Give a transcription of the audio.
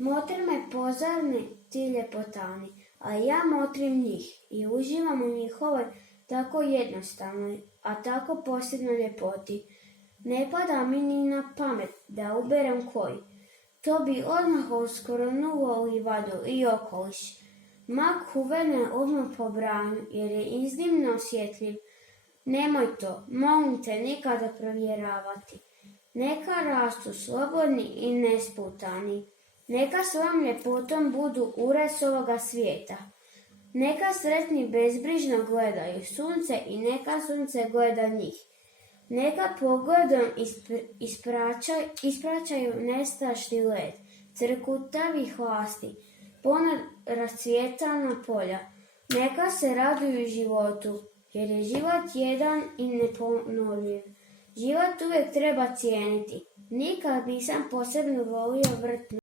Motri me pozorni ti ljepotani, a ja motrim njih i uživam u njihovoj tako jednostavnoj, a tako posebnoj ljepoti. Ne pada mi ni na pamet da uberem koji. To bi odmah oskvrnulo livadu i okoliš. Mak uvene odmah po branju jer je iznimno osjetljiv. Nemoj to, molim te, nikada provjeravati. Neka rastu slobodni i nesputani. Neka svojom ljepotom budu uraz ovoga svijeta. Neka sretni bezbrižno gledaju sunce i neka sunce gleda njih. Neka pogledom ispraćaju nestašni led, crkutavi hlasti, ponad rascvjetana polja. Neka se raduju životu, jer je život jedan i neponovljiv. Život uvijek treba cijeniti. Nikad nisam posebno volio vrt